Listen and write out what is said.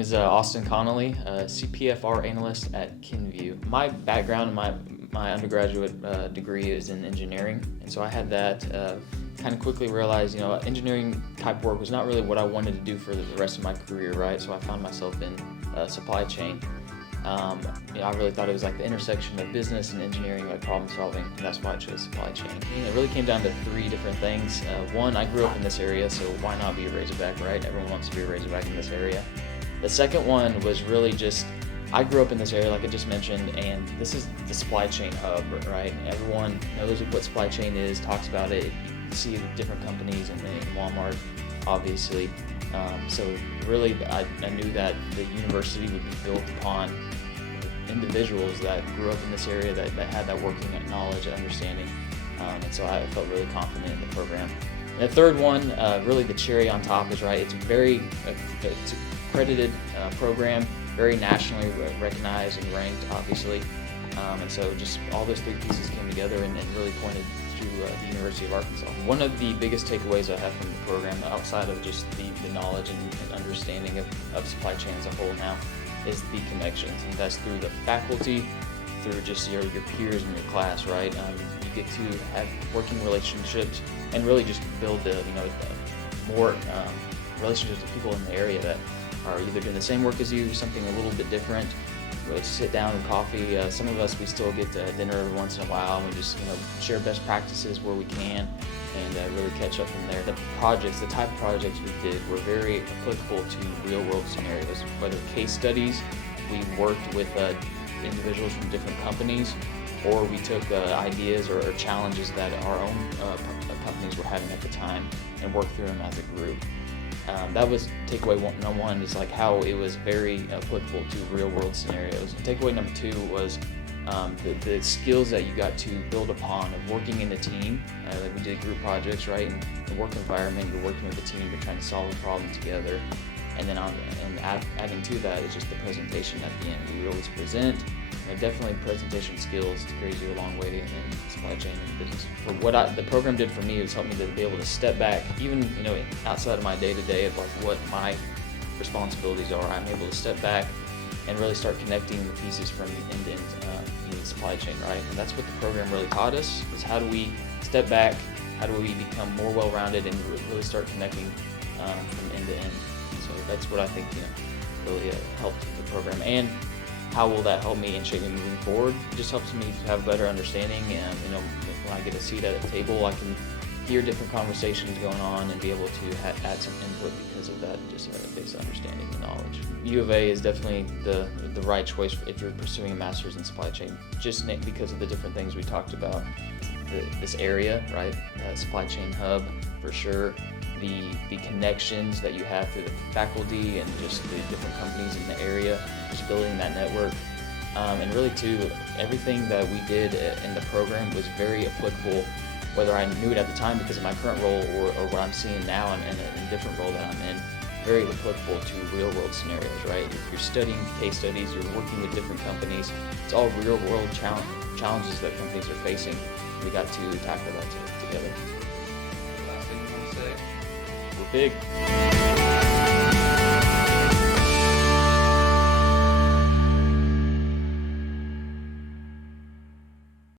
name is Austin Connolly, CPRF analyst at Kenvue. My background, my undergraduate degree is in engineering, and so I had that. Kind of quickly realized, engineering type work was not really what I wanted to do for the rest of my career, right? So I found myself in supply chain. I really thought it was like the intersection of business and engineering, like problem solving, and that's why I chose supply chain. It really came down to three different things. One, I grew up in this area, so why not be a Razorback, right? Everyone wants to be a Razorback in this area. The second one was really just, I grew up in this area, like I just mentioned, and this is the supply chain hub, right? Everyone knows what supply chain is, talks about it. You see different companies in Walmart, obviously. So really, I knew that the university would be built upon individuals that grew up in this area that had that working knowledge and understanding. And so I felt really confident in the program. And the third one, really the cherry on top is, right, it's it's accredited program, very nationally recognized and ranked, obviously. And so just all those three pieces came together and really pointed to the University of Arkansas. One of the biggest takeaways I have from the program, outside of just the knowledge and understanding of supply chain as a whole now, is the connections. And that's through the faculty, through just your peers in your class, right? You get to have working relationships and really just build more relationships with people in the area that are either doing the same work as you, something a little bit different. We sit down and coffee. Some of us, we still get dinner every once in a while, and we just share best practices where we can, and really catch up from there. The type of projects we did were very applicable to real world scenarios, whether case studies, we worked with individuals from different companies, or we took ideas or challenges that our own companies were having at the time and worked through them as a group. That was takeaway number one, is like how it was very applicable to real world scenarios. And takeaway number two was the skills that you got to build upon of working in a team. Like we did group projects, right? In the work environment, you're working with a team, you're trying to solve a problem together. And then adding to that is just the presentation at the end. We would always present. Definitely presentation skills carries you a long way in supply chain and business. For what the program did for me was help me to be able to step back, even outside of my day-to-day of like what my responsibilities are. I'm able to step back and really start connecting the pieces from end to end in the supply chain, right? And that's what the program really taught us, is how do we step back, how do we become more well-rounded and really start connecting from end to end. So that's what I think really helped the program. And how will that help me and shape me moving forward? It just helps me to have a better understanding, and when I get a seat at a table, I can hear different conversations going on and be able to add some input because of that, just basic understanding and knowledge. U of A is definitely the right choice if you're pursuing a master's in supply chain, just because of the different things we talked about. This area, right? Supply chain hub, for sure. The connections that you have through the faculty and just the different companies in the area, just building that network. And really too, everything that we did in the program was very applicable, whether I knew it at the time because of my current role or what I'm seeing now in a different role that I'm in, very applicable to real world scenarios, right? If you're studying case studies, you're working with different companies, it's all real world challenges that companies are facing. We got to tackle that together. Last thing you want to say? We're big.